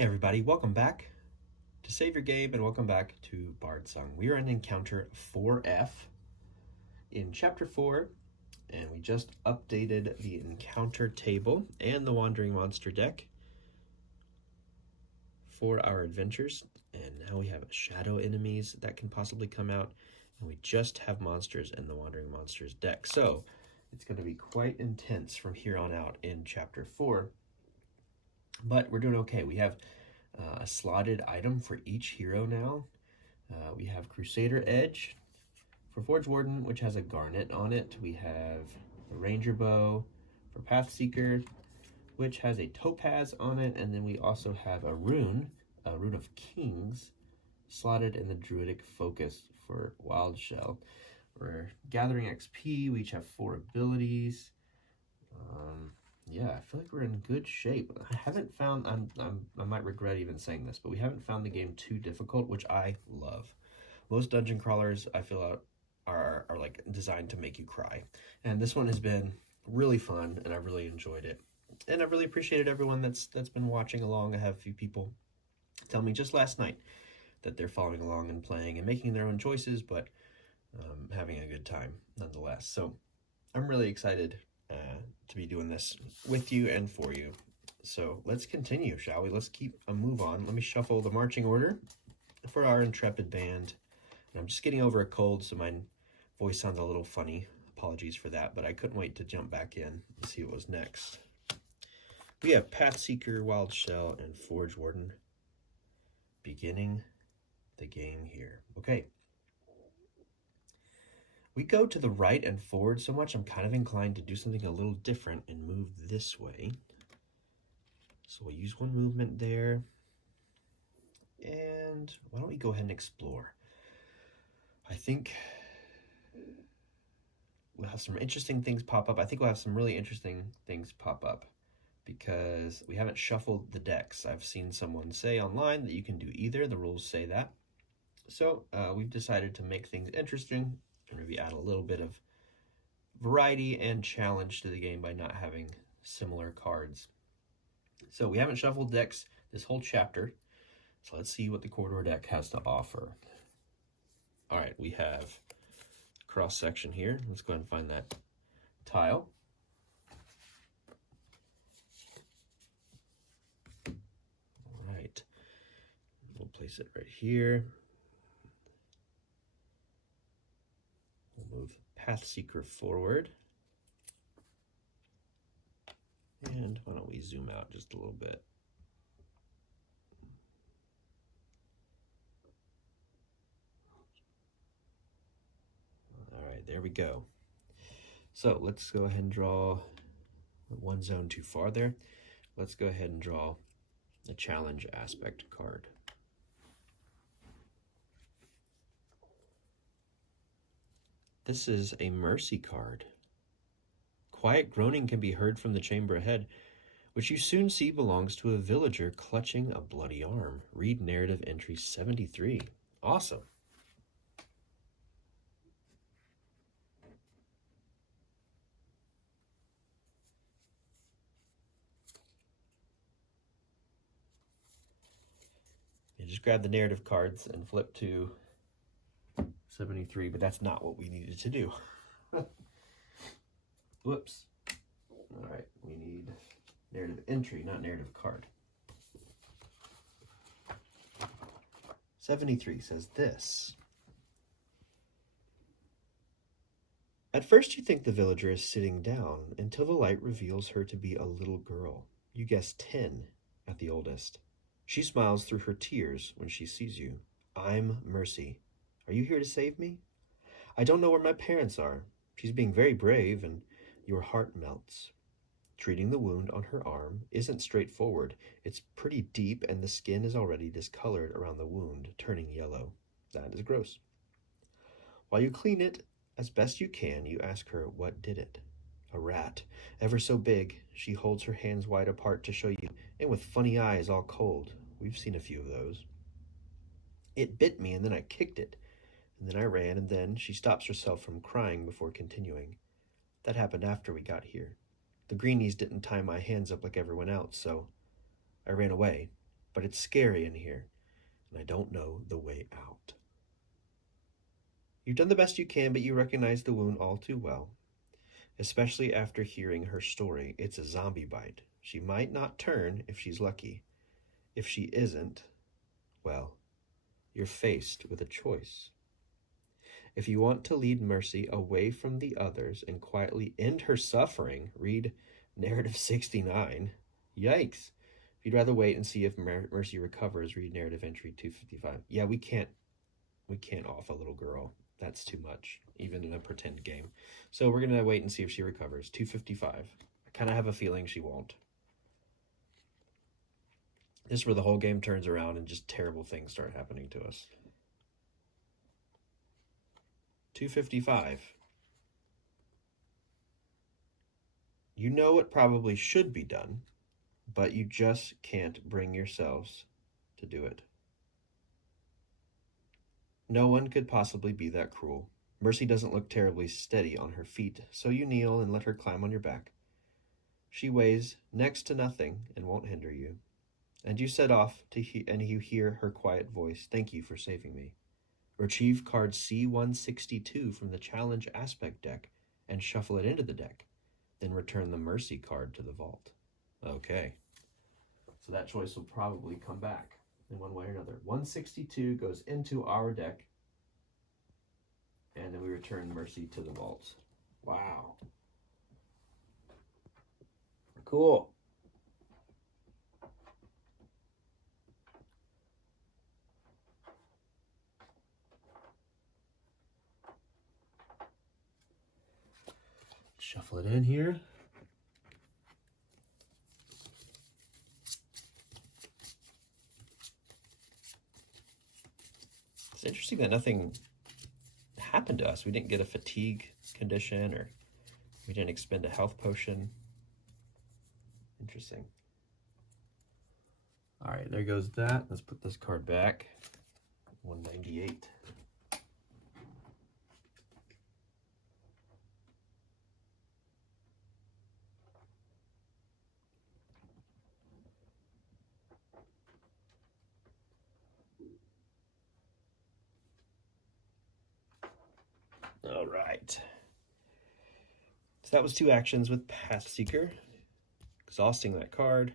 Hey everybody, welcome back to Save Your Game and welcome back to Bardsung. We are in encounter 4F in chapter 4 and we just updated the encounter table and the Wandering Monster deck for our adventures, and now we have shadow enemies that can possibly come out, and we just have monsters in the Wandering Monsters deck. So it's going to be quite intense from here on out in chapter 4, but we're doing okay. We have a slotted item for each hero now. We have Crusader Edge for Forge Warden, which has a garnet on it. We have the Ranger Bow for Pathseeker, which has a topaz on it. And then we also have a rune of Kings, slotted in the Druidic Focus for Wild Shell. We're gathering XP. We each have 4 abilities. Yeah, I feel like we're in good shape. I haven't found, I might regret even saying this, but we haven't found the game too difficult, which I love. Most dungeon crawlers, I feel, are like designed to make you cry. And this one has been really fun, and I really enjoyed it. And I really appreciated everyone that's been watching along. I have a few people tell me just last night that they're following along and playing and making their own choices, but having a good time nonetheless. So I'm really excited to be doing this with you and for you. So let's continue, shall we? Let's keep a move on. Let me shuffle the marching order for our intrepid band. And I'm just getting over a cold, so my voice sounds a little funny. Apologies for that, but I couldn't wait to jump back in and see what was next. We have Pathseeker, Wild Shell, and Forge Warden beginning the game here. Okay. We go to the right and forward so much, I'm kind of inclined to do something a little different and move this way. So we'll use one movement there. And why don't we go ahead and explore? I think we'll have some interesting things pop up. I think we'll have some really interesting things pop up because we haven't shuffled the decks. I've seen someone say online that you can do either. The rules say that. So we've decided to make things interesting and maybe add a little bit of variety and challenge to the game by not having similar cards. So we haven't shuffled decks this whole chapter, so let's see what the corridor deck has to offer. All right, we have cross section here. Let's go ahead and find that tile. All right, we'll place it right here. We'll move Pathseeker forward. And why don't we zoom out just a little bit? All right, there we go. So let's go ahead and draw one zone too far there. Let's go ahead and draw the challenge aspect card. This is a mercy card. Quiet groaning can be heard from the chamber ahead, which you soon see belongs to a villager clutching a bloody arm. Read narrative entry 73. Awesome. You just grab the narrative cards and flip to 73, but that's not what we needed to do. Whoops. All right, we need narrative entry, not narrative card. 73 says this. At first you think the villager is sitting down until the light reveals her to be a little girl. You guess 10 at the oldest. She smiles through her tears when she sees you. I'm Mercy. Are you here to save me? I don't know where my parents are. She's being very brave, and your heart melts. Treating the wound on her arm isn't straightforward. It's pretty deep, and the skin is already discolored around the wound, turning yellow. That is gross. While you clean it as best you can, you ask her what did it. A rat, ever so big. She holds her hands wide apart to show you, and with funny eyes all cold. We've seen a few of those. It bit me, and then I kicked it. And then I ran, and then she stops herself from crying before continuing. That happened after we got here. The greenies didn't tie my hands up like everyone else, so I ran away. but it's scary in here, and I don't know the way out. You've done the best you can, but you recognize the wound all too well, especially after hearing her story. It's a zombie bite. She might not turn if she's lucky. If she isn't, well, you're faced with a choice. If you want to lead Mercy away from the others and quietly end her suffering, read Narrative 69. Yikes. If you'd rather wait and see if Mercy recovers, read Narrative Entry 255. Yeah, we can't off a little girl. That's too much, even in a pretend game. So we're going to wait and see if she recovers. 255. I kind of have a feeling she won't. This is where the whole game turns around and just terrible things start happening to us. 255. You know it probably should be done, but you just can't bring yourselves to do it. No one could possibly be that cruel. Mercy doesn't look terribly steady on her feet, so you kneel and let her climb on your back. She weighs next to nothing and won't hinder you. And you set off and you hear her quiet voice. Thank you for saving me. Retrieve card C162 from the challenge aspect deck and shuffle it into the deck. Then return the Mercy card to the vault. Okay. So that choice will probably come back in one way or another. 162 goes into our deck, and then we return Mercy to the vault. Wow. Cool. Shuffle it in here. It's interesting that nothing happened to us. We didn't get a fatigue condition, or we didn't expend a health potion. Interesting. All right, there goes that. Let's put this card back. 198. All right. So that was 2 actions with Path Seeker. Exhausting that card.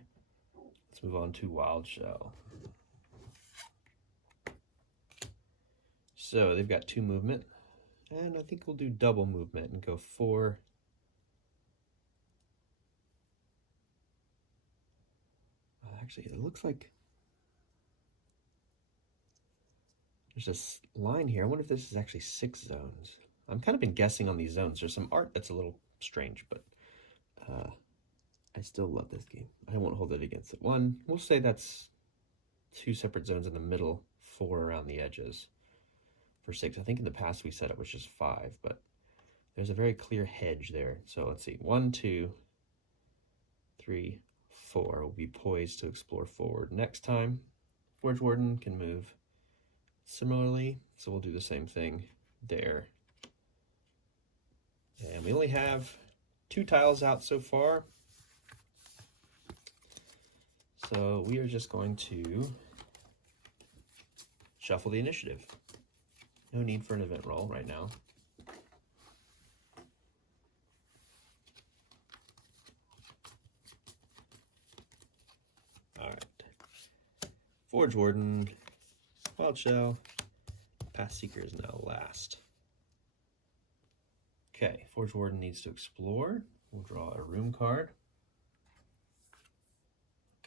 Let's move on to Wild Shell. So they've got 2 movement. And I think we'll do double movement and go 4. Actually, it looks like there's this line here. I wonder if this is actually 6 zones. I'm kind of been guessing on these zones. There's some art that's a little strange, but I still love this game. I won't hold it against it. 1, we'll say that's 2 separate zones in the middle, 4 around the edges. For 6, I think in the past we said it was just 5, but there's a very clear hedge there. So let's see, 1, 2, 3, 4 will be poised to explore forward. Next time, Forge Warden can move similarly, so we'll do the same thing there. And we only have 2 tiles out so far. So we are just going to shuffle the initiative. No need for an event roll right now. All right. Forge Warden, Wild Shell, Path Seeker is now last. Okay, Forge Warden needs to explore. We'll draw a room card.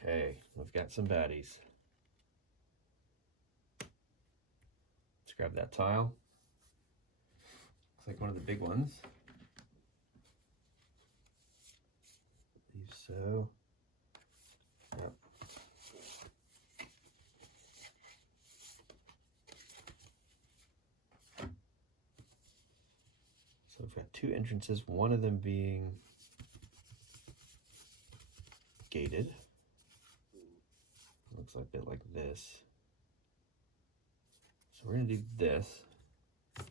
Okay, we've got some baddies. Let's grab that tile. Looks like one of the big ones. I believe so. Yep. So we've got 2 entrances, one of them being gated. Looks like a bit like this. So we're going to do this right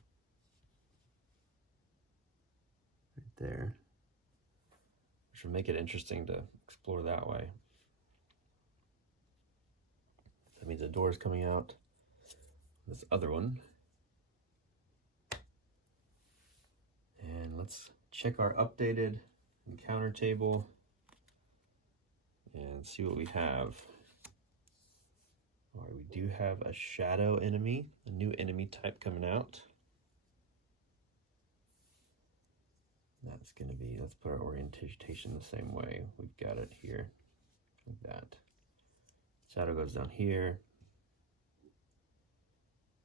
there, which will make it interesting to explore that way. That means a door is coming out. This other one. And let's check our updated encounter table and see what we have. All right, we do have a shadow enemy, a new enemy type coming out. That's going to be, let's put our orientation the same way. We've got it here, like that. Shadow goes down here.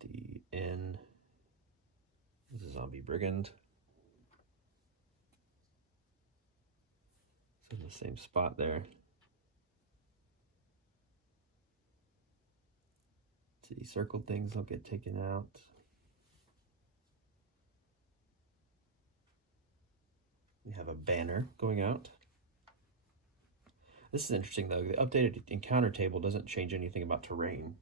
The N is a zombie brigand. It's in the same spot there. See, these circle things don't get taken out. We have a banner going out. This is interesting though. The updated encounter table doesn't change anything about terrain.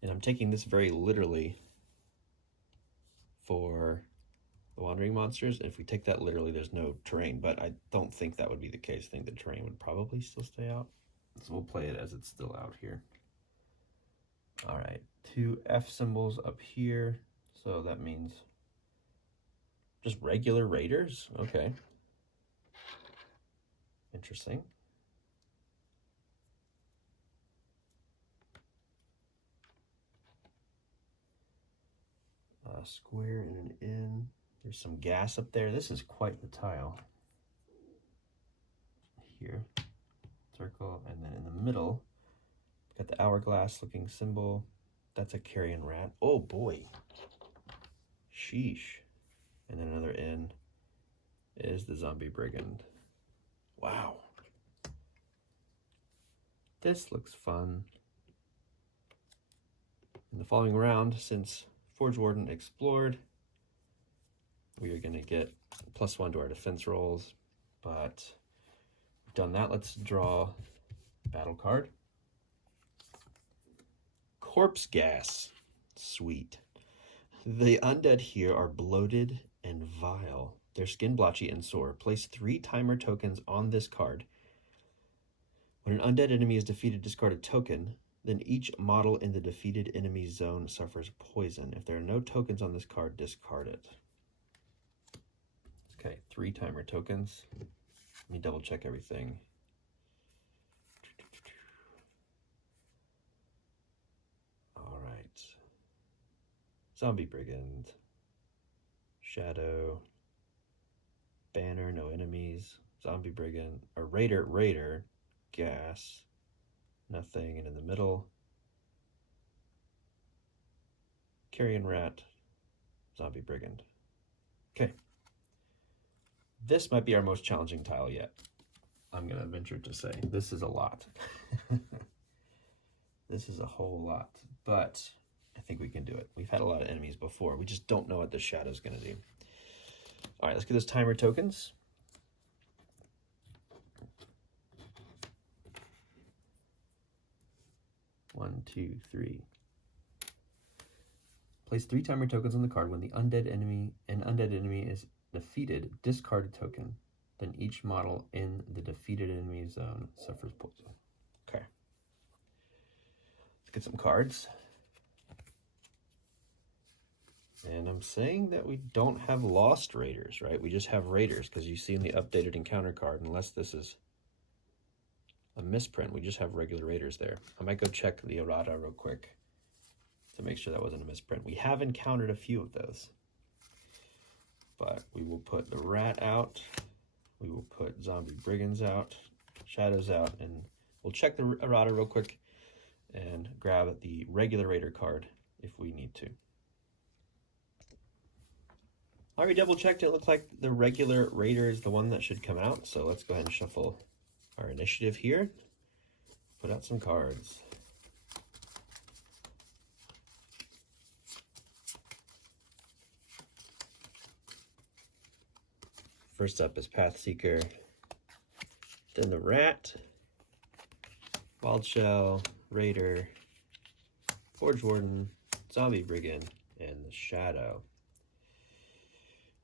And I'm taking this very literally for the wandering monsters. If we take that literally, there's no terrain, but I don't think that would be the case. I think the terrain would probably still stay out. So we'll play it as it's still out here. All right, 2 F symbols up here. So that means just regular raiders. Okay. Interesting. A square and an N. There's some gas up there. This is quite the tile. Here, circle, and then in the middle, got the hourglass looking symbol. That's a carrion rat. Oh boy. Sheesh. And then another N is the zombie brigand. Wow. This looks fun. In the following round, since Forge Warden explored, we are going to get +1 to our defense rolls, but we've done that. Let's draw a battle card. Corpse gas. Sweet. The undead here are bloated and vile. Their skin blotchy and sore. Place 3 timer tokens on this card. When an undead enemy is defeated, discard a token. Then each model in the defeated enemy zone suffers poison. If there are no tokens on this card, discard it. Okay, 3 timer tokens. Let me double check everything. All right. Zombie brigand. Shadow. Banner, no enemies. Zombie brigand. A raider. Gas. Nothing. And in the middle, carrion rat. Zombie brigand. Okay. This might be our most challenging tile yet. I'm going to venture to say this is a lot. This is a whole lot, but I think we can do it. We've had a lot of enemies before. We just don't know what the shadow's going to do. All right, let's get those timer tokens. One, two, three. Place 3 timer tokens on the card. When the undead enemy is defeated, discard a token. Then each model in the defeated enemy zone suffers poison. Okay. Let's get some cards. And I'm saying that we don't have lost raiders, right? We just have raiders, because you see in the updated encounter card, unless this is a misprint, we just have regular raiders there. I might go check the errata real quick to make sure that wasn't a misprint. We have encountered a few of those. But we will put the rat out. We will put zombie brigands out, shadows out, and we'll check the errata real quick and grab the regular raider card if we need to. I already double checked. It looked like the regular raider is the one that should come out. So let's go ahead and shuffle our initiative here. Put out some cards. First up is Pathseeker, then the rat, wild shell, raider, Forge Warden, zombie brigand, and the shadow.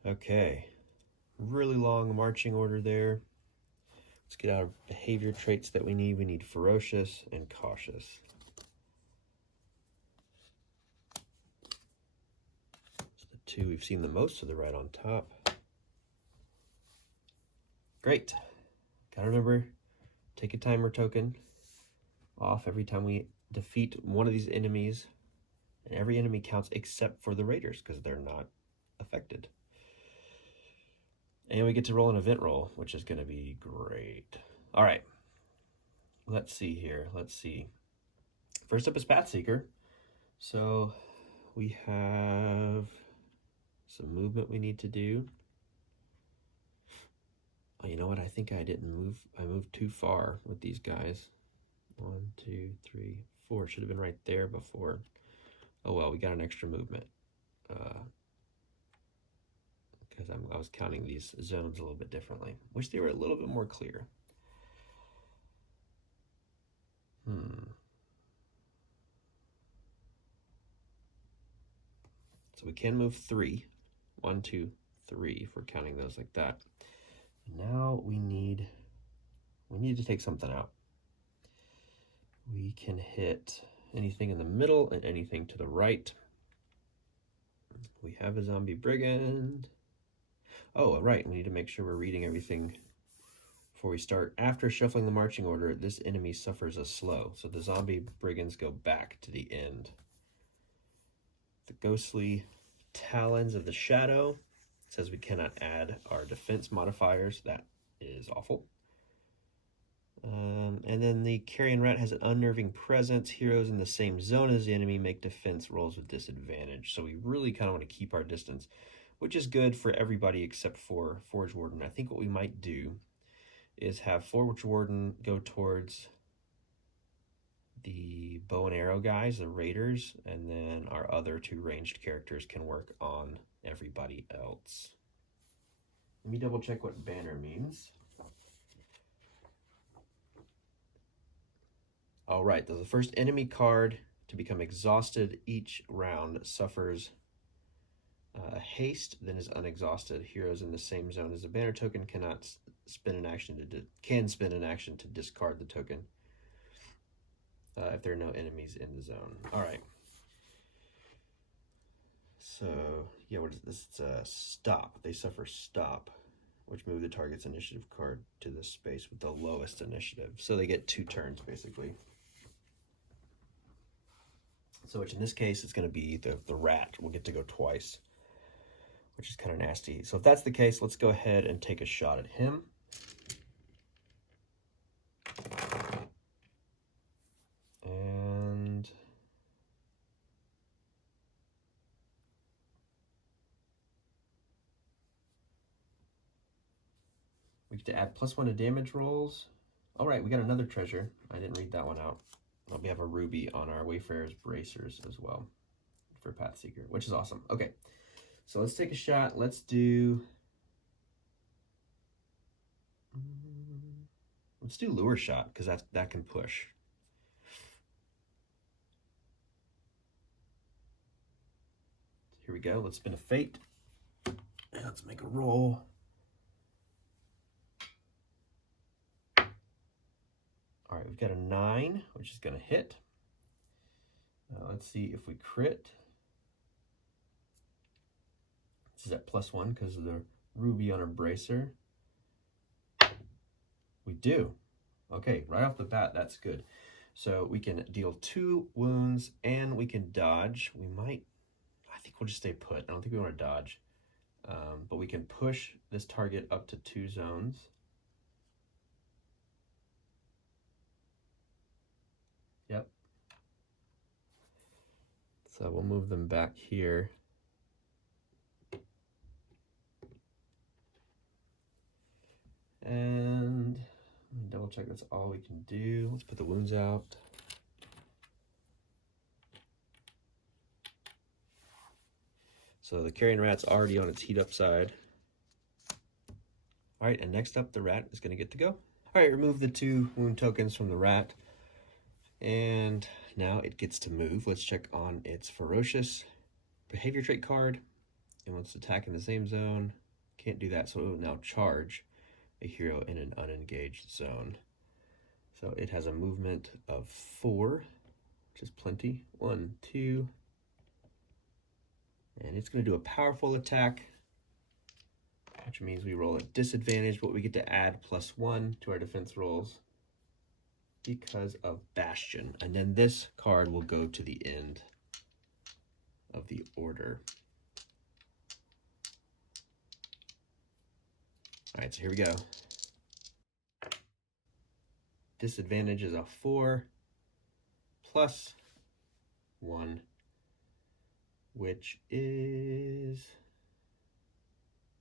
Okay, really long marching order there. Let's get our behavior traits that we need. We need ferocious and cautious. It's the two we've seen the most to the right on top. Great. Gotta remember, take a timer token off every time we defeat one of these enemies. And every enemy counts except for the raiders because they're not affected. And we get to roll an event roll, which is going to be great. All right. Let's see here. Let's see. First up is Pathseeker. So we have some movement we need to do. Oh, you know what? I think I didn't move. I moved too far with these guys. 1, 2, 3, 4. Should have been right there before. Oh, well, we got an extra movement. Because I was counting these zones a little bit differently. Wish they were a little bit more clear. So we can move 3. 1, 2, 3 if we're counting those like that. Now we need to take something out. We can hit anything in the middle and anything to the right. We have a zombie brigand. Oh, right, we need to make sure we're reading everything before we start. After shuffling the marching order, this enemy suffers a slow. So the zombie brigands go back to the end. The ghostly talons of the shadow. It says we cannot add our defense modifiers. That is awful. And then the carrion rat has an unnerving presence. Heroes in the same zone as the enemy make defense rolls with disadvantage. So we really kind of want to keep our distance, which is good for everybody except for Forge Warden. I think what we might do is have Forge Warden go towards the bow and arrow guys, the raiders, and then our other 2 ranged characters can work on everybody else. Let me double check what banner means. All right, the first enemy card to become exhausted each round suffers haste, then is unexhausted. Heroes in the same zone as the banner token cannot spend an action to discard the token if there are no enemies in the zone. All right. So yeah, what is this? It's stop. They suffer stop, which move the target's initiative card to the space with the lowest initiative. So they get 2 turns basically. So which in this case is going to be the rat will get to go twice, which is kind of nasty. So if that's the case, let's go ahead and take a shot at him. And we get to add +1 to damage rolls. All right, we got another treasure. I didn't read that one out. We have a ruby on our Wayfarer's bracers as well for Pathseeker, which is awesome. Okay, so let's take a shot. Let's do lure shot because that can push. Here we go. Let's spin a fate. And let's make a roll. All right, we've got a 9, which is going to hit. Let's see if we crit. This is at +1 because of the ruby on our bracer. We do. Okay, right off the bat, that's good. So we can deal 2 wounds and we can dodge. I think we'll just stay put. I don't think we want to dodge. But we can push this target up to 2 zones. Yep. So we'll move them back here. And let me double check that's all we can do. Let's put the wounds out. So the carrion rat's already on its heat up side. All right, and next up, the rat is going to get to go. All right, remove the 2 wound tokens from the rat. And now it gets to move. Let's check on its ferocious behavior trait card. It wants to attack in the same zone. Can't do that, so it will now charge. a hero in an unengaged zone. So it has a movement of 4, which is plenty. 1, 2. And it's going to do a powerful attack, which means we roll at disadvantage, but we get to add +1 to our defense rolls because of Bastion. And then this card will go to the end of the order. All right, so here we go. Disadvantage is a 4 +1, which is,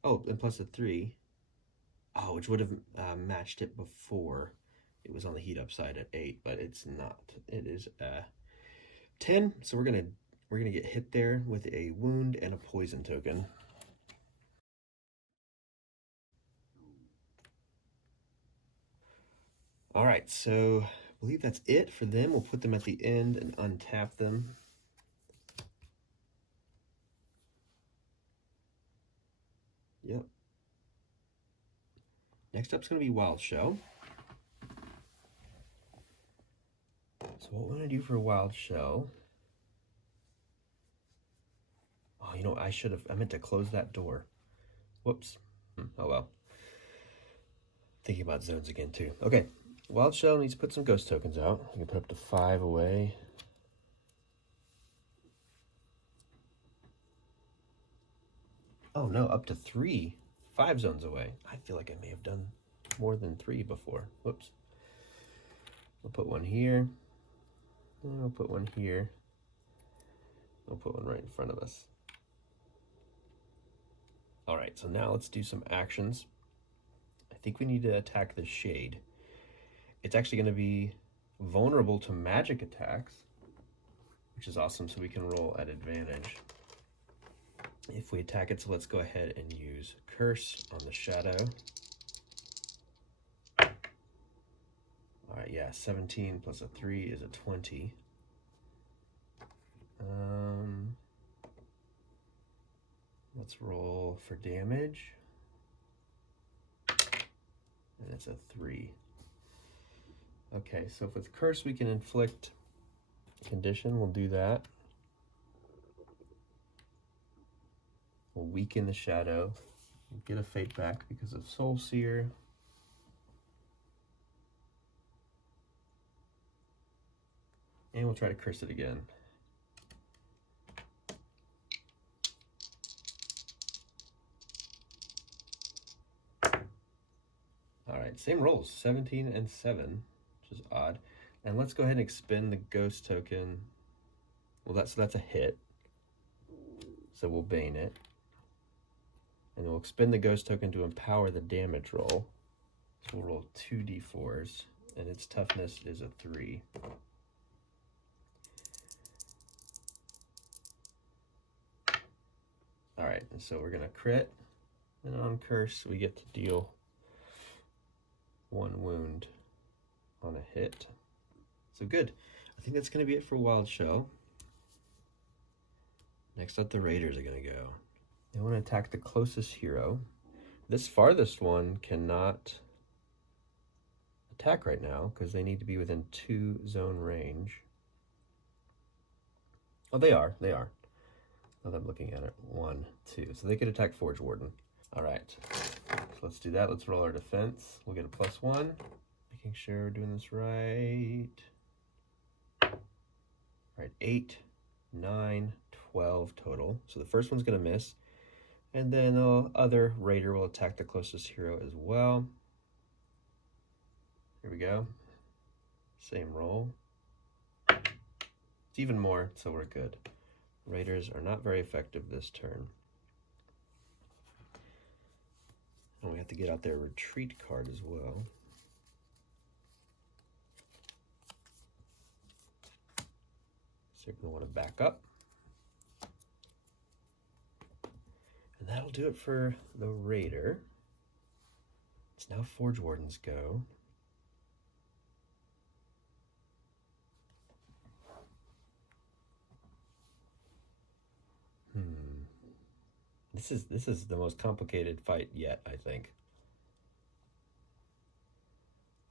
oh, and plus a 3. Oh, which would have matched it before. It was on the heat up side at 8, but it's not. It is 10. So we're gonna get hit there with a wound and a poison token. All right, so I believe that's it for them. We'll put them at the end and untap them. Yep. Next up's gonna be Wild Show. So what we're gonna do for a Wild Show? Oh, you know, I meant to close that door. Whoops. Oh well. Thinking about zones again too. Okay, Wild Shell needs to put some ghost tokens out. You can put up to 5 away. Oh no, up to 3. 5 zones away. I feel like I may have done more than 3 before. Whoops. We'll put one here. And we'll put one here. We'll put one right in front of us. All right, so now let's do some actions. I think we need to attack the Shade. It's actually going to be vulnerable to magic attacks, which is awesome, so we can roll at advantage if we attack it. So let's go ahead and use Curse on the Shadow. All right, yeah, 17 plus a 3 is a 20. Let's roll for damage. And it's a 3. Okay, so if with Curse we can inflict condition, we'll do that. We'll weaken the Shadow, get a fate back because of Soul Seer. And we'll try to curse it again. All right, same rolls, 17 and 7, which is odd. And let's go ahead and expend the ghost token. Well, that's a hit. So we'll bane it. And we'll expend the ghost token to empower the damage roll. So we'll roll 2d4s, and its toughness is a 3. All right, and so we're gonna crit, and on Curse we get to deal 1 wound on a hit. So good. I think that's gonna be it for Wild Show. Next up, the Raiders are gonna go. They want to attack the closest hero. This farthest one cannot attack right now because they need to be within 2 zone range. Oh, they are. Now that I'm looking at it. 1, 2. So they could attack Forge Warden. All right. So let's do that. Let's roll our defense. We'll get a +1. Making sure we're doing this right. All right, 8, 9, 12 total. So the first one's going to miss. And then the other Raider will attack the closest hero as well. Here we go. Same roll. It's even more, so we're good. Raiders are not very effective this turn. And we have to get out their retreat card as well. So you're going to want to back up. And that'll do it for the Raider. It's now Forge Warden's go. This is the most complicated fight yet, I think.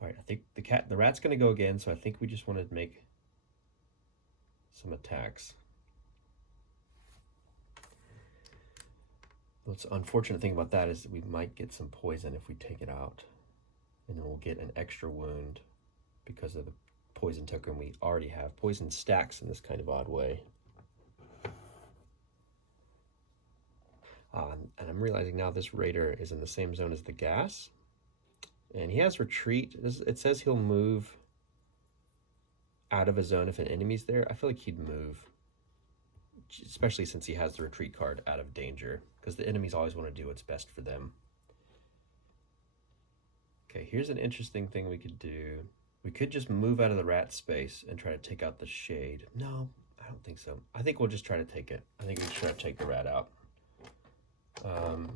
right, I think the rat's going to go again, so I think we just want to make some attacks. What's unfortunate thing about that is that we might get some poison if we take it out, and then we'll get an extra wound because of the poison token we already have. Poison stacks in this kind of odd way. And I'm realizing now this raider is in the same zone as the gas, and he has retreat. It says he'll move out of a zone if an enemy's there. I feel like he'd move, especially since he has the retreat card, out of danger, because the enemies always want to do what's best for them. Okay, here's an interesting thing we could do. We could just move out of the rat space and try to take out the shade. No, I don't think so. I think we'll just try to take it. I think we should try to take the rat out. And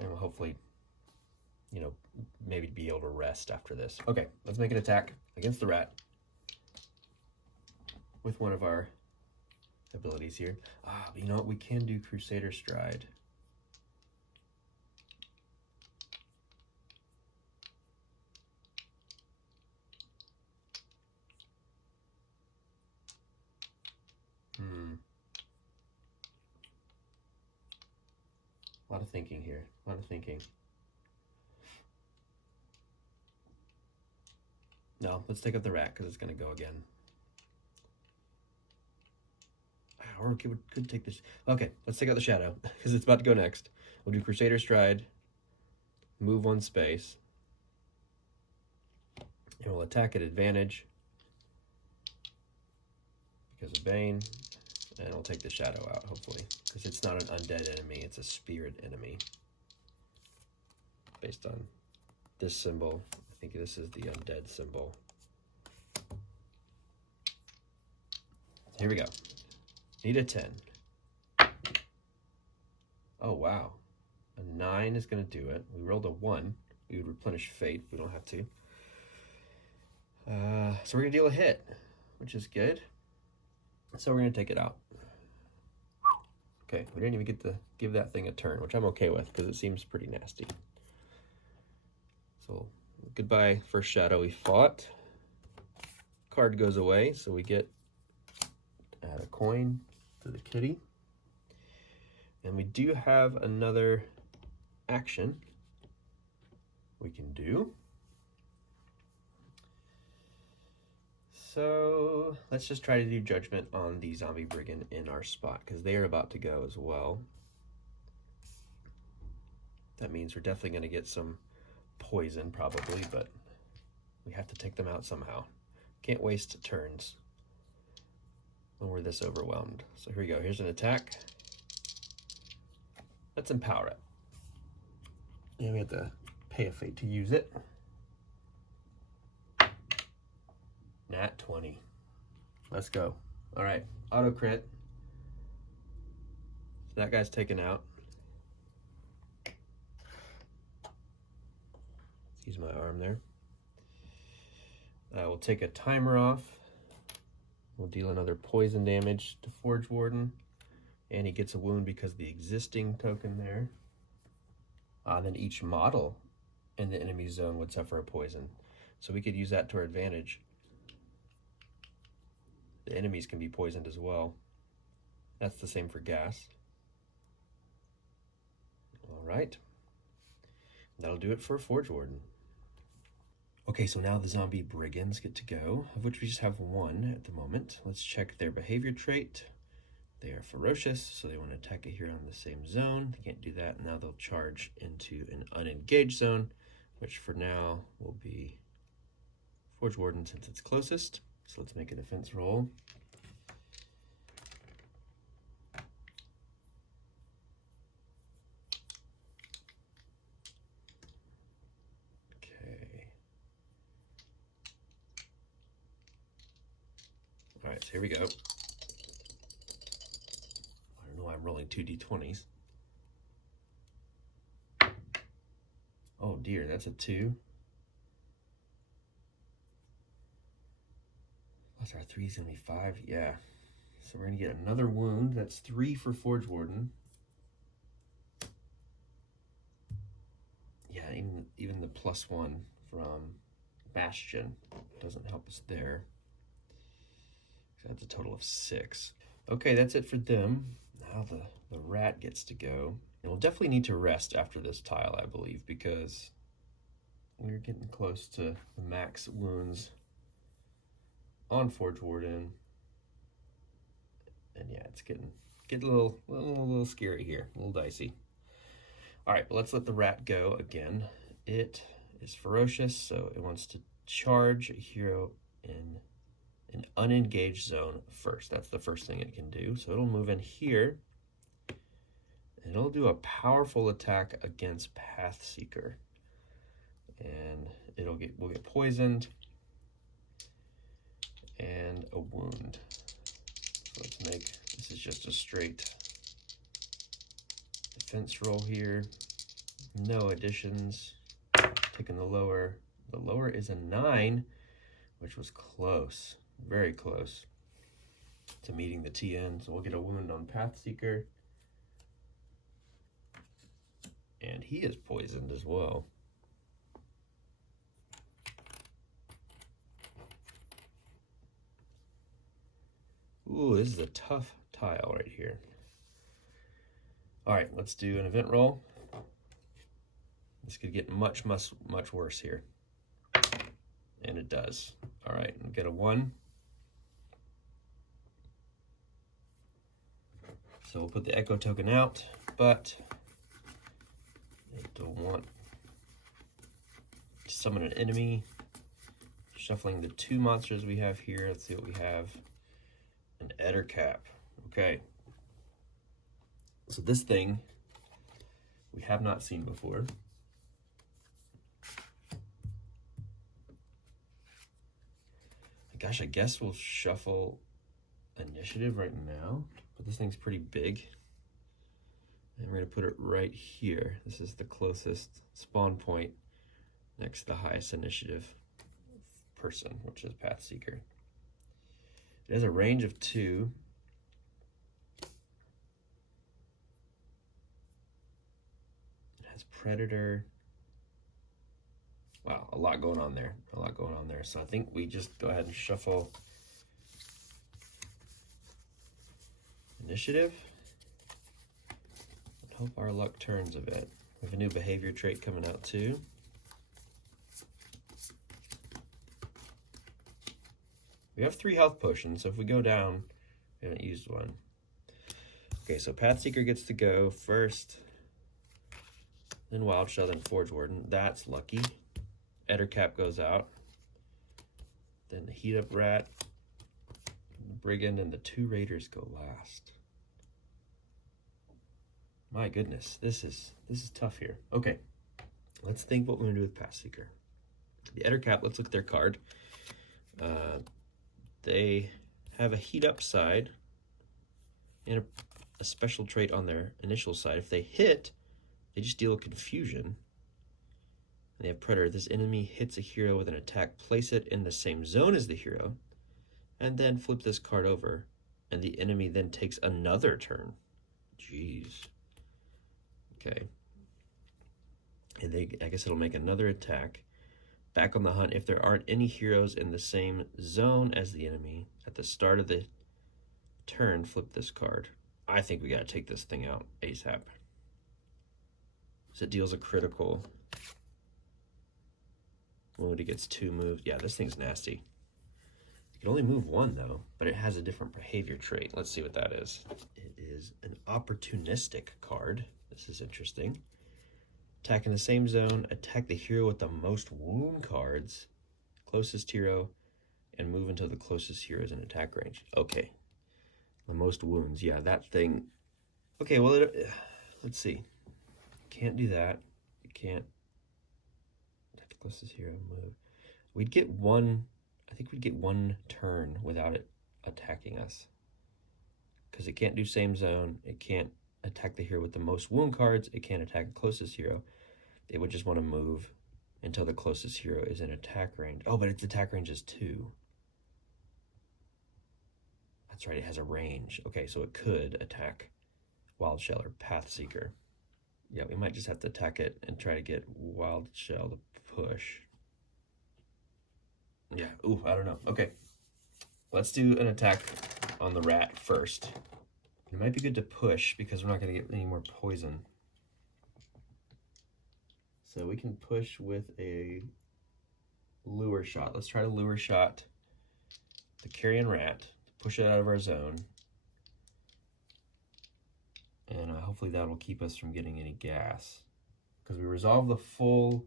we'll hopefully, you know, maybe be able to rest after this. Okay, let's make an attack against the rat with one of our abilities here. You know what? We can do Crusader Stride. A lot of thinking here. A lot of thinking. No, let's take out the rat because it's going to go again. Or we could take this. Okay, let's take out the shadow because it's about to go next. We'll do Crusader Stride, move one space, and we'll attack at advantage because of Bane, and we'll take the shadow out, hopefully, because it's not an undead enemy, it's a spirit enemy. Based on this symbol, I think this is the undead symbol. Here we go. Need a 10. Oh, wow. A 9 is going to do it. We rolled a 1. We would replenish fate. We don't have to. So we're going to deal a hit, which is good. So we're going to take it out. Okay, we didn't even get to give that thing a turn, which I'm okay with because it seems pretty nasty. So goodbye, first shadow we fought. Card goes away, so we get add a coin to the kitty. And we do have another action we can do. So let's just try to do judgment on the zombie brigand in our spot because they are about to go as well. That means we're definitely going to get some poison probably, but we have to take them out somehow. Can't waste turns when we're this overwhelmed. So here we go. Here's an attack. Let's empower it. And we have to pay a fate to use it. Nat 20. Let's go. All right, auto crit. So that guy's taken out. Use my arm there. We'll take a timer off. We'll deal another poison damage to Forge Warden. And he gets a wound because of the existing token there. Then each model in the enemy zone would suffer a poison. So we could use that to our advantage. The enemies can be poisoned as well. That's the same for gas. All right. That'll do it for Forge Warden. Okay, so now the zombie brigands get to go, of which we just have one at the moment. Let's check their behavior trait. They are ferocious, so they want to attack it here on the same zone. They can't do that. Now they'll charge into an unengaged zone, which for now will be Forge Warden since it's closest. So let's make a defense roll. Okay. All right, so here we go. I don't know why I'm rolling 2d20s. Oh dear, that's a 2. Plus our 3 is going to be 5. Yeah. So we're going to get another wound. That's 3 for Forge Warden. Yeah, even the +1 from Bastion. Doesn't help us there. So that's a total of 6. Okay, that's it for them. Now the rat gets to go. And we'll definitely need to rest after this tile, I believe, because we're getting close to the max wounds on Forge Warden. And yeah, it's getting a little scary here, a little dicey. All right, but let's let the rat go again. It is ferocious, so it wants to charge a hero in an unengaged zone first. That's the first thing it can do. So it'll move in here, and it'll do a powerful attack against Pathseeker. And we'll get poisoned and a wound. So let's make, this is just a straight defense roll here. No additions. Taking the lower. The lower is a 9, which was close, very close to meeting the TN. So we'll get a wound on Pathseeker. And he is poisoned as well. Ooh, this is a tough tile right here. All right, let's do an event roll. This could get much worse here. And it does. All right, we'll get a 1. So we'll put the Echo token out, but I don't want to summon an enemy. Shuffling the 2 monsters we have here. Let's see what we have. An Ettercap. Okay. So this thing we have not seen before. Gosh, I guess we'll shuffle initiative right now, but this thing's pretty big. And we're gonna put it right here. This is the closest spawn point next to the highest initiative person, which is Pathseeker. It has a range of 2. It has Predator. Wow, a lot going on there. A lot going on there. So I think we just go ahead and shuffle initiative. And hope our luck turns a bit. We have a new behavior trait coming out too. We have 3 health potions, so if we go down, we haven't used one. Okay, so Pathseeker gets to go first. Then Wild Shell, then Forge Warden. That's lucky. Ettercap goes out. Then the Heat Up Rat, the Brigand, and the 2 Raiders go last. My goodness, this is tough here. Okay, let's think what we're gonna do with Pathseeker. The Ettercap, let's look at their card. They have a Heat Up side and a special trait on their initial side. If they hit, they just deal confusion. And they have Predator. This enemy hits a hero with an attack, place it in the same zone as the hero, and then flip this card over, and the enemy then takes another turn. Jeez. Okay. And I guess it'll make another attack. Back on the hunt, if there aren't any heroes in the same zone as the enemy, at the start of the turn, flip this card. I think we gotta take this thing out ASAP. So it deals a critical when it gets 2 moved. Yeah, this thing's nasty. You can only move 1 though, but it has a different behavior trait. Let's see what that is. It is an opportunistic card. This is interesting. Attack in the same zone, attack the hero with the most wound cards, closest hero, and move until the closest hero is in attack range. Okay, the most wounds, yeah, that thing. Okay, well, let's see. Can't do that. You can't attack the closest hero, move. We'd get 1, I think we'd get 1 turn without it attacking us. Because it can't do same zone, it can't attack the hero with the most wound cards, it can't attack the closest hero. They would just want to move until the closest hero is in attack range. Oh, but its attack range is 2. That's right, it has a range. Okay, so it could attack Wild Shell or Pathseeker. Yeah, we might just have to attack it and try to get Wild Shell to push. Yeah, ooh, I don't know. Okay, let's do an attack on the rat first. It might be good to push because we're not going to get any more poison. So we can push with a lure shot. Let's try to lure shot the carrion rat, push it out of our zone. And hopefully that'll keep us from getting any gas. Because we resolve the full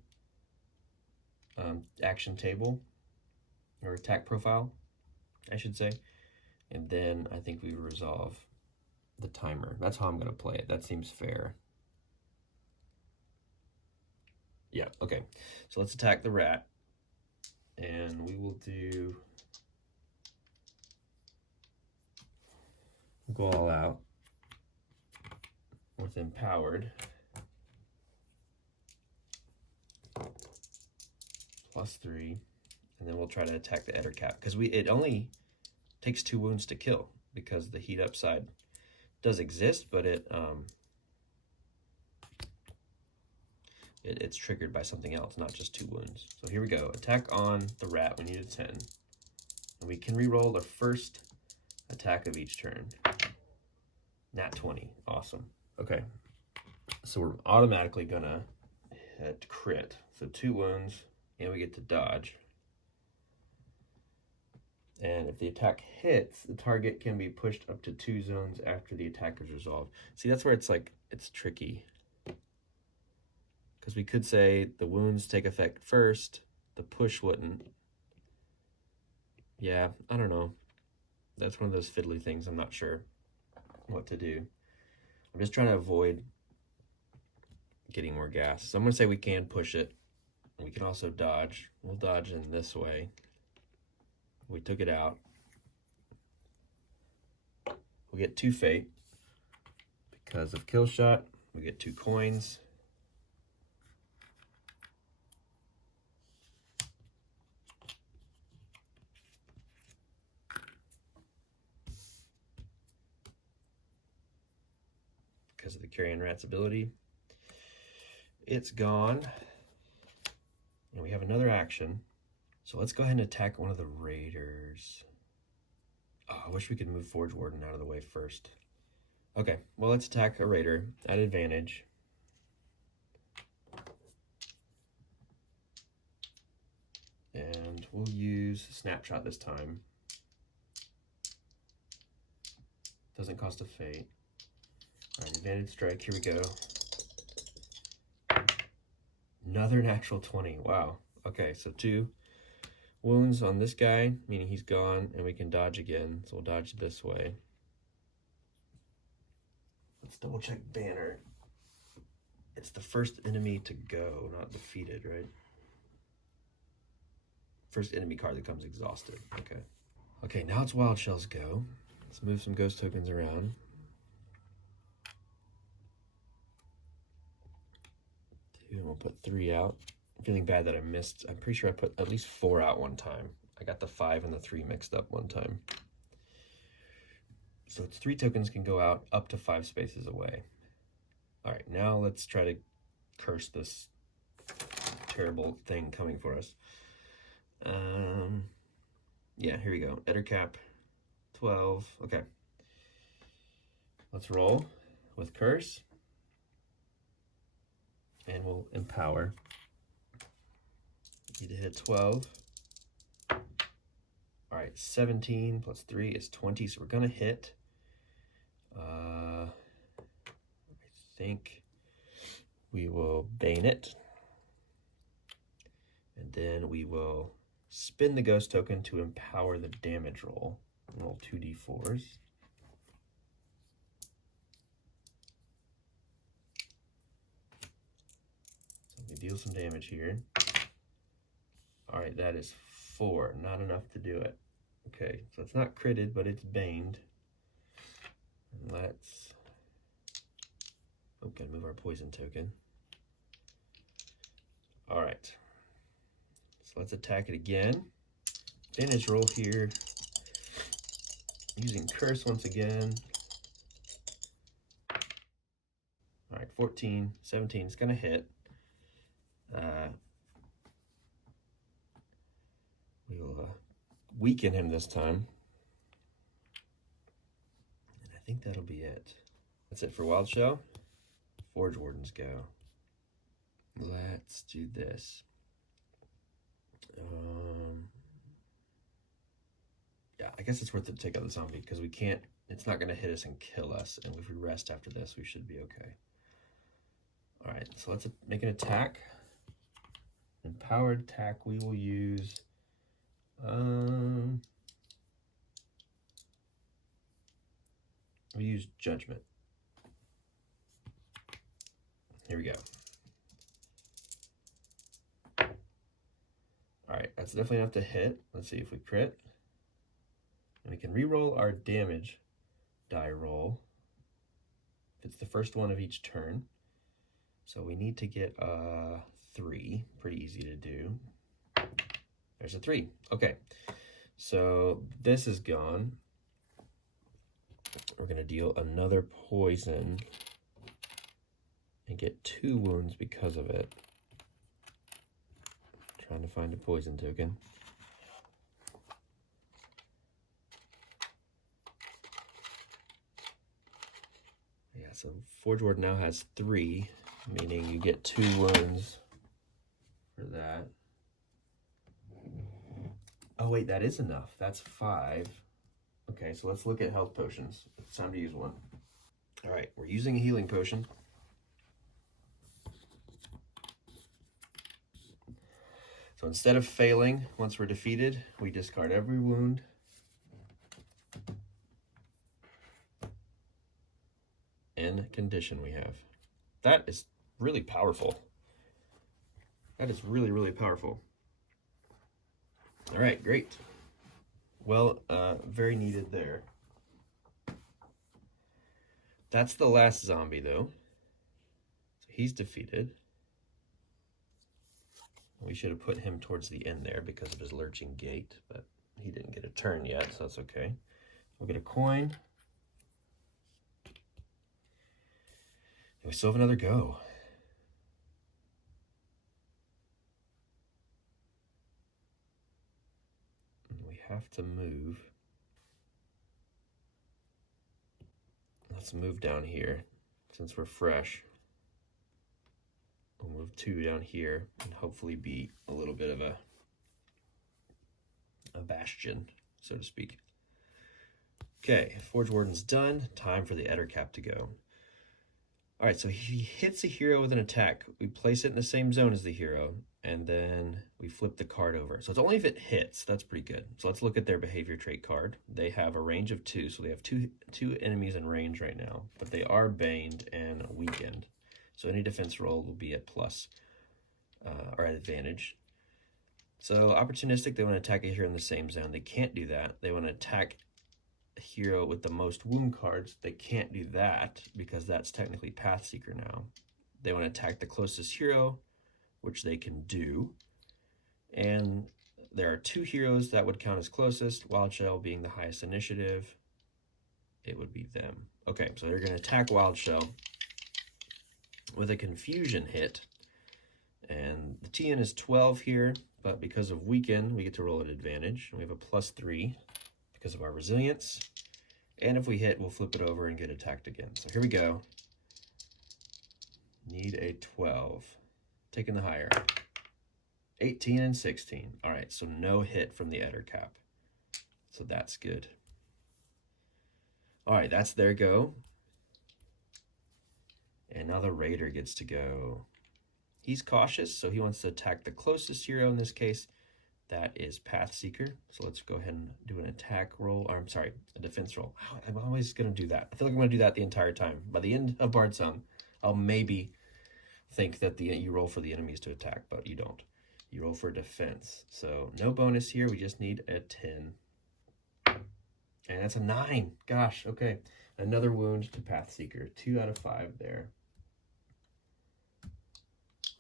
action table, or attack profile, I should say. And then I think we resolve the timer. That's how I'm going to play it. That seems fair. Yeah, okay. So let's attack the rat. And we will do... go all out with empowered. +3. And then we'll try to attack the Ettercap. Because it only takes 2 wounds to kill. Because the heat upside does exist, but it's triggered by something else, not just 2 wounds. So here we go. Attack on the rat. We need a 10. And we can re-roll the first attack of each turn. Nat 20. Awesome. Okay. So we're automatically going to hit crit. So 2 wounds, and we get to dodge. And if the attack hits, the target can be pushed up to 2 zones after the attack is resolved. See, that's where it's like, it's tricky. Because we could say the wounds take effect first, the push wouldn't. Yeah, I don't know. That's one of those fiddly things. I'm not sure what to do. I'm just trying to avoid getting more gas. So I'm going to say we can push it. We can also dodge. We'll dodge in this way. We took it out. We'll get 2 fate. Because of kill shot, we get 2 coins. Because of the carrion rat's ability. It's gone. And we have another action. So let's go ahead and attack one of the raiders. Oh, I wish we could move Forge Warden out of the way first. Okay, well, let's attack a raider at advantage. And we'll use Snapshot this time. Doesn't cost a fate. All right, advantage strike, here we go. Another natural 20, wow. Okay, so 2 wounds on this guy, meaning he's gone, and we can dodge again. So we'll dodge this way. Let's double check banner. It's the first enemy to go, not defeated, right? First enemy card that comes exhausted, okay. Okay, now it's Wild Shell's go. Let's move some ghost tokens around. And we'll put 3 out. I'm feeling bad that I missed. I'm pretty sure I put at least 4 out one time. I got the 5 and the 3 mixed up one time. So it's 3 tokens can go out up to 5 spaces away. All right, now let's try to curse this terrible thing coming for us. Yeah, here we go. Ettercap, 12. Okay. Let's roll with curse. And we'll empower. Need to hit 12. All right, 17 plus 3 is 20, so we're gonna hit. I think we will Bane it. And then we will spin the ghost token to empower the damage roll. Roll 2d4s. So we deal some damage here. All right, that is 4, not enough to do it. Okay, so it's not critted, but it's baned. And let's, gotta move our poison token. All right, so let's attack it again. Advantage roll here, using curse once again. All right, 14, 17, it's gonna hit. We will weaken him this time. And I think that'll be it. That's it for Wild Shell. Forge Wardens go. Let's do this. Yeah, I guess it's worth it to take out the zombie because we can't, it's not going to hit us and kill us. And if we rest after this, we should be okay. All right, so let's make an attack. Empowered attack, we will use, we use Judgment. Here we go. All right, that's definitely enough to hit. Let's see if we crit. And we can re-roll our damage die roll if it's the first one of each turn. So we need to get a 3, pretty easy to do. There's a 3, okay. So this is gone. We're gonna deal another poison and get 2 wounds because of it. Trying to find a poison token. Yeah, so Forge Ward now has 3, meaning you get 2 wounds for that. Oh wait, that is enough. That's 5. Okay, so let's look at health potions. It's time to use one. All right, we're using a healing potion. So instead of failing, once we're defeated, we discard every wound. And condition we have. That is really powerful. That is really, really powerful. All right, great. Well, very needed there. That's the last zombie, though. So he's defeated. We should have put him towards the end there because of his lurching gait, but he didn't get a turn yet, so that's okay. We'll get a coin. And we still have another go. And we have to move. Let's move down here since we're fresh. We'll move 2 down here and hopefully be a little bit of a bastion, so to speak. Okay, Forge Warden's done. Time for the Ettercap to go. All right, so he hits a hero with an attack. We place it in the same zone as the hero, and then we flip the card over. So it's only if it hits. That's pretty good. So let's look at their behavior trait card. They have a range of 2, so they have two enemies in range right now, but they are baned and weakened. So any defense roll will be at plus or at advantage. So opportunistic, they want to attack a hero in the same zone. They can't do that. They want to attack a hero with the most wound cards. They can't do that because that's technically Path Seeker now. They want to attack the closest hero, which they can do. And there are 2 heroes that would count as closest, Wild Shell being the highest initiative. It would be them. Okay, so they're going to attack Wild Shell with a confusion hit, and the TN is 12 here, but because of weaken, we get to roll at advantage. We have a +3 because of our resilience, and if we hit, we'll flip it over and get attacked again. So here we go. Need a 12. Taking the higher. 18 and 16. All right, so no hit from the Ettercap. So that's good. All right, that's their go. And now the Raider gets to go. He's cautious, so he wants to attack the closest hero in this case. That is Path Seeker. So let's go ahead and do an attack roll. Or I'm sorry, a defense roll. I'm always going to do that. I feel like I'm going to do that the entire time. By the end of Bardsung, I'll maybe think that you roll for the enemies to attack, but you don't. You roll for defense. So no bonus here. We just need a 10. And that's a 9. Gosh, okay. Another wound to Path Seeker. 2 out of 5 there.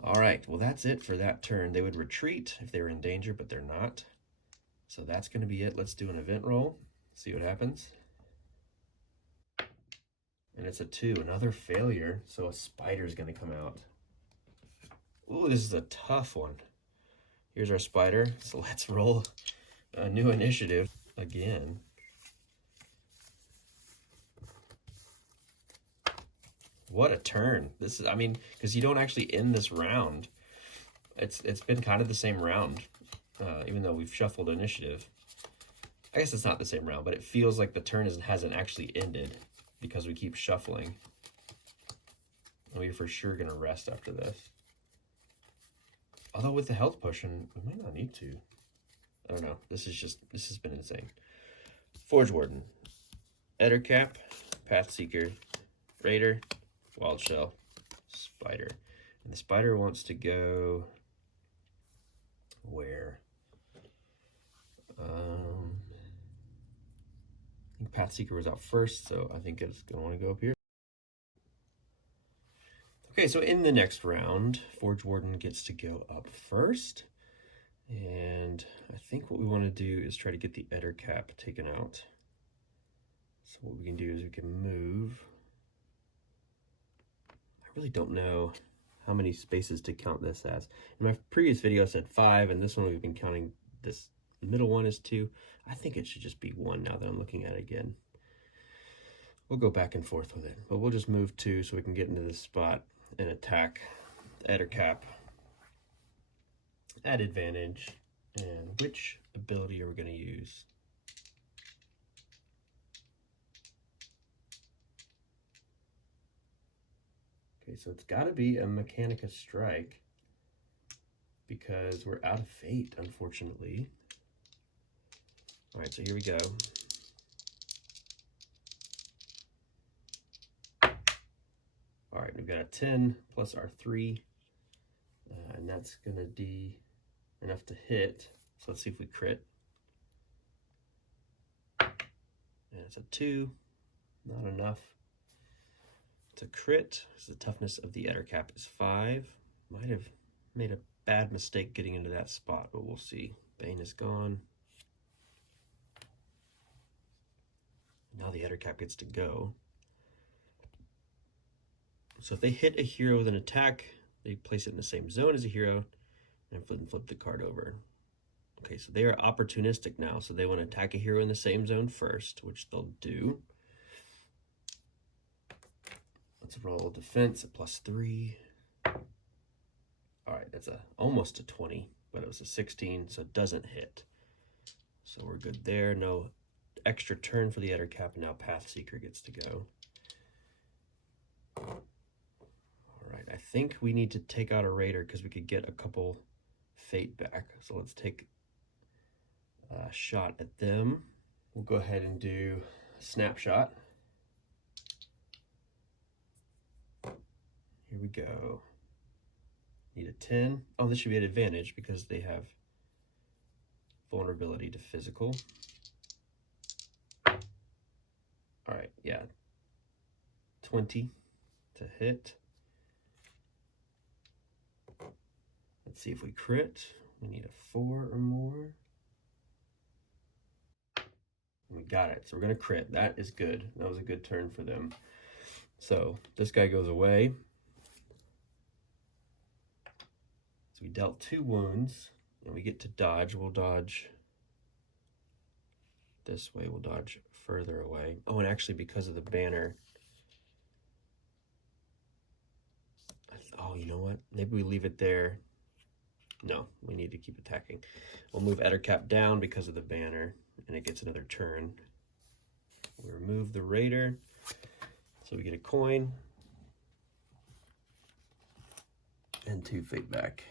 All right, well, that's it for that turn. They would retreat if they were in danger, but they're not. So that's going to be it. Let's do an event roll, see what happens. And it's a 2, another failure. So a spider's going to come out. Ooh, this is a tough one. Here's our spider. So let's roll a new initiative again. What a turn. This is, I mean, because you don't actually end this round. It's been kind of the same round, even though we've shuffled initiative. I guess it's not the same round, but it feels like the turn hasn't actually ended because we keep shuffling. And we're for sure going to rest after this. Although with the health potion, we might not need to. I don't know. This has been insane. Forge Warden, Ettercap, Pathseeker, Raider, Wild Shell, Spider. And the Spider wants to go where? I think Pathseeker was out first, so I think it's going to want to go up here. Okay, so in the next round, Forge Warden gets to go up first. And I think what we want to do is try to get the Ettercap taken out. So what we can do is we can move. I really don't know how many spaces to count this as. In my previous video I said 5, and this one we've been counting this middle one as 2. I think it should just be 1 now that I'm looking at it again. We'll go back and forth with it, but we'll just move 2 so we can get into this spot and attack Ettercap at advantage. And which ability are we going to use? Okay, so it's got to be a Mechanica Strike because we're out of Fate, unfortunately. All right, so here we go. All right, we've got a 10 plus our 3, and that's going to be enough to hit. So let's see if we crit. And it's a 2, not enough to crit. So the toughness of the Ettercap is 5. Might have made a bad mistake getting into that spot, but we'll see. Bane is gone. Now the Ettercap gets to go. So if they hit a hero with an attack, they place it in the same zone as a hero and flip the card over. Okay, so they are opportunistic now. So they want to attack a hero in the same zone first, which they'll do. Let's roll defense at +3. All right, that's almost a 20, but it was a 16, so it doesn't hit. So we're good there. No extra turn for the Ettercap, and now Pathseeker gets to go. All right, I think we need to take out a Raider because we could get a couple Fate back. So let's take a shot at them. We'll go ahead and do a snapshot. Here we go. Need a 10. Oh, this should be an advantage because they have vulnerability to physical. All right, yeah. 20 to hit. Let's see if we crit. We need a 4 or more. And we got it. So we're going to crit. That is good. That was a good turn for them. So this guy goes away. So we dealt 2 wounds. And we get to dodge. We'll dodge this way. We'll dodge further away. Oh, and actually because of the banner. Oh, you know what? Maybe we leave it there. No, we need to keep attacking. We'll move Ettercap down because of the banner, and it gets another turn. We remove the Raider, so we get a coin and 2 Fate back.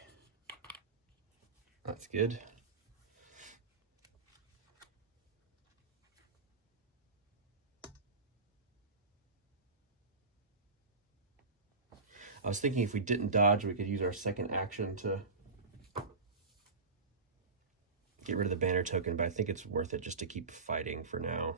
That's good. I was thinking if we didn't dodge, we could use our second action to get rid of the banner token, but I think it's worth it just to keep fighting for now.